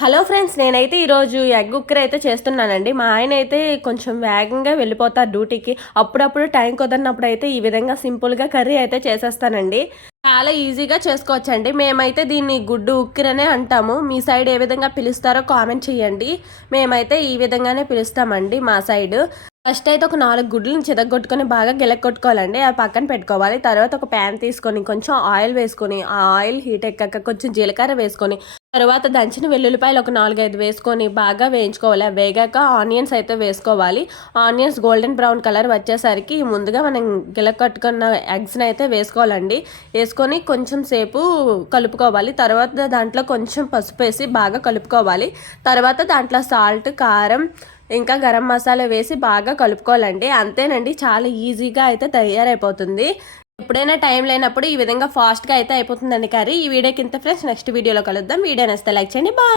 Hello friends, నేనైతే ఈరోజు egg cooker అయితే చేస్తున్నానండి. మా ఆయన అయితే కొంచెం వేగంగా వెళ్ళిపోతారు డ్యూటీకి. అప్పుడప్పుడు టైం కుదరినప్పుడు అయితే ఈ విధంగా సింపుల్‌గా కర్రీ అయితే చేసేస్తానండి. చాలా ఈజీగా చేసుకోవచ్చండి. మేమైతే దీన్ని గుడ్డు ఉక్కిర్ అనే అంటాము. మీ సైడ్ ఏ విధంగా పిలుస్తారో కామెంట్ చేయండి. మేమైతే ఈ విధంగానే పిలుస్తామండి మా సైడు. ఫస్ట్ అయితే ఒక 4 గుడ్లను చితగ్గొట్టుకొని బాగా గిలక్కొట్టుకోవాలండి. అవి పక్కన పెట్టుకోవాలి. తర్వాత ఒక ప్యాన్ తీసుకొని కొంచెం ఆయిల్ వేసుకొని, ఆ ఆయిల్ హీట్ ఎక్కాక కొంచెం జీలకర్ర వేసుకొని, తర్వాత దంచిన వెల్లుల్లిపాయలు ఒక 4, 5 వేసుకొని బాగా వేయించుకోవాలి. అవి వేగాక ఆనియన్స్ అయితే వేసుకోవాలి. ఆనియన్స్ గోల్డెన్ బ్రౌన్ కలర్ వచ్చేసరికి ముందుగా మనం గిలకట్టుకున్న ఎగ్స్‌ని అయితే వేసుకోవాలండి. వేసుకొని కొంచెం సేపు కలుపుకోవాలి. తర్వాత దాంట్లో కొంచెం పసుపేసి బాగా కలుపుకోవాలి. తర్వాత దాంట్లో సాల్ట్, కారం ఇంకా గరం మసాలా వేసి బాగా కలుపుకోవాలండి. అంతేనండి, చాలా ఈజీగా అయితే తయారైపోతుంది. ఎప్పుడైనా టైం లేనప్పుడు ఈ విధంగా ఫాస్ట్‌గా అయితే అయిపోతుందండి కర్రీ. ఈ వీడియోకి ఇంతే ఫ్రెండ్స్. నెక్స్ట్ వీడియోలో కలుద్దాం. వీడియో నచ్చితే లైక్ చేయండి. బాయ్.